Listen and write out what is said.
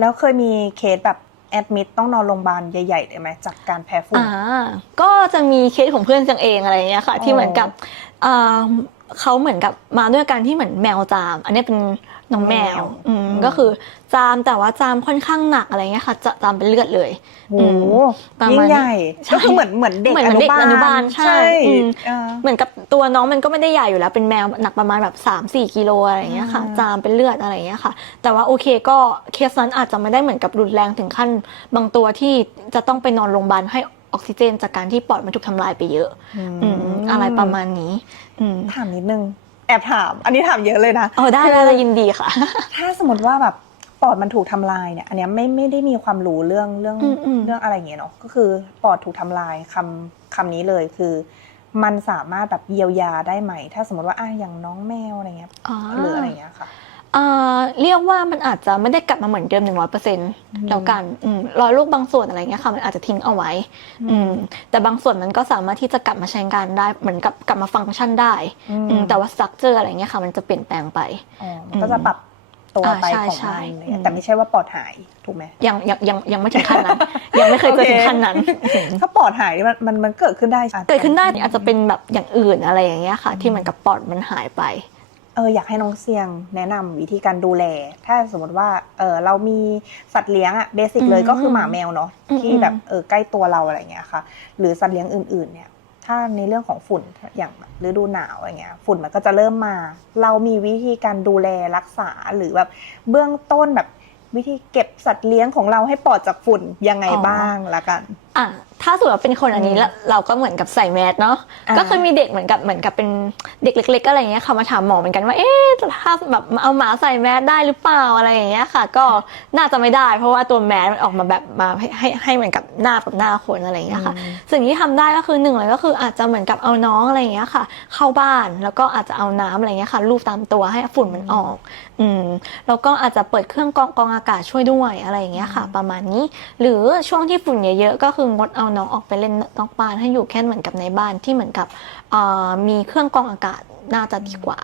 แล้วเคยมีเคสแบบแอดมิดต้องนอนโรงพยาบาลใหญ่ๆได้ไหมจากการแพ้ฝุ่น อ่า ก็จะมีเคสของเพื่อนจังเองอะไรเงี้ยค่ะ ที่เหมือนกับอ่าเขาเหมือนกับมาด้วยการที่เหมือนแมวจาม อันนี้เป็นน้องแมแมววอืมอืม ก็คือจามแต่ว่าจามค่อนข้างหนักอะไรเงี้ยค่ะ จะจามเป็นเลือดเลยโอ้โหประยิ่มางณใหญ่ใช่ก็คือเหมือนเหมือนเด็กเหมือนอนุเด็กบาลอนุบาลใช่อืมเออเหมือนกับตัวน้องมันก็ไม่ได้ใหญ่อยู่แล้วเป็นแมวหนักประมาณแบบ3 4กิโลอะไรอย่างเงี้ยค่ะอ่าจามเป็นเลือดอะไรอย่างเงี้ยค่ะ แต่ว่าโอเคก็เคสนั้นอาจจะไม่ได้เหมือนกับรุนแรงถึงขั้น บางตัวที่จะต้องไปนอนโรงพยาบาลให้ออกซิเจนจากการที่ปอดมันถูกทำลายไปเยอะอืมอะไรประมาณนี้อืมถามนิดนึง แอบถาม อันนี้ถามเยอะเลยนะอ๋อได้ได้ได้ยินดีค่ะ ถ้าสมมติว่าแบบปอดมันถูกทำลายเนี่ย อันเนี้ยไม่ไม่ได้มีความรู้เรื่องเรื่องอืมอืมเรื่องอะไรอย่างเงี้ยเนาะก็คือปอดถูกทำลายคำคำนี้เลยคือ มันสามารถแบบเยียวยาได้ไหม ถ้าสมมติว่าอะอย่างน้องแมวอะไรเงี้ยอ๋อหรืออะไรเงี้ยค่ะ อ่าเรียกว่ามันอาจจะไม่ได้กลับมาเหมือนเดิมหนึ่งร้อยเปอร์เซ็นต์อืมแล้วกันอืมรอยลูกบางส่วนอะไรเงี้ยค่ะมันอาจจะทิ้งเอาไว้ อืม แต่บางส่วนมันก็สามารถที่จะกลับมาใช้งานได้เหมือนกับกลับมาฟังก์ชันได้อืมอืมแต่ว่าสตรัคเจอร์อะไรเงี้ยค่ะมันจะเปลี่ยนแปลงไป อ๋อมันก็จะปรับตัวอ่าไปใช่ของใช่มันอะไรเงี้อืยม แต่ไม่ใช่ว่าปอดหายถูกไหมยังยังยังยังไม่ถึงขั้นนั้น ยังไม่เคยเจอถึงขั้นนั้น ถ้าปอดหายนี่มันมันมันเกิดขึ้นได้อะเกิดขึ้นได้อาจจะเป็นแบบอย่างอื่นอะไรอย่างเงี้ยค่ะ ที่เหมือนกับปอดมันหายไป เอออยากให้น้องเสียงแนะนำวิธีการดูแล ถ้าสมมติว่าเออเรามีสัตว์เลี้ยงอะเบสิกเลยอืมก็คือหมาแมวเนาะอืมที่แบบเออใกล้ตัวเราอะไรเงี้ยค่ะ หรือสัตว์เลี้ยงอื่น ๆ เนี่ย ถ้าในเรื่องของฝุ่นอย่างแบบฤดูหนาวอะไรเงี้ย ฝุ่นมันก็จะเริ่มมา เรามีวิธีการดูแลรักษาหรือแบบเบื้องต้นแบบวิธีเก็บสัตว์เลี้ยงของเราให้ปลอดจากฝุ่นยังไงอ๋อบ้างละกัน อะ ถ้าสมมติว่าเป็นคนอันนี้อืมแล้วเราก็เหมือนกับใส่แมสเนาะอ่า ก็เคยมีเด็กเหมือนกับเหมือนกับเป็นเด็กเล็ก ๆ อะไรอย่างเงี้ยค่ะมาถามหมอเหมือนกันว่าเอ๊ะถ้าแบบเอาหมาใส่แมสได้หรือเปล่าอะไรอย่างเงี้ยค่ะ ก็น่าจะไม่ได้ เพราะว่าตัวแมสมันออกมาแบบมาให้ให้ให้เหมือนกับหน้ากับหน้าคนอะไรอย่างเงี้ยค่ะ สิ่งที่ทำได้ก็คือหนึ่งเลยก็คืออาจจะเหมือนกับเอาน้องอะไรอย่างเงี้ยค่ะ เข้าบ้านแล้วก็อาจจะเอาน้ำอะไรอย่างเงี้ยค่ะลูบตามตัวให้ฝุ่นมันออก อืมแล้วก็อาจจะเปิดเครื่องกรองกรองอากาศช่วยด้วยอะไรอย่างเงี้ยค่ะ ประมาณนี้ หรือช่วงที่ฝุ่นเยอะๆก็คืองดเอาน้องออกไปเล่นนอกบ้านให้อยู่แค่เหมือนกับในบ้านที่เหมือนกับมีเครื่องกรองอากาศน่าจะดีกว่า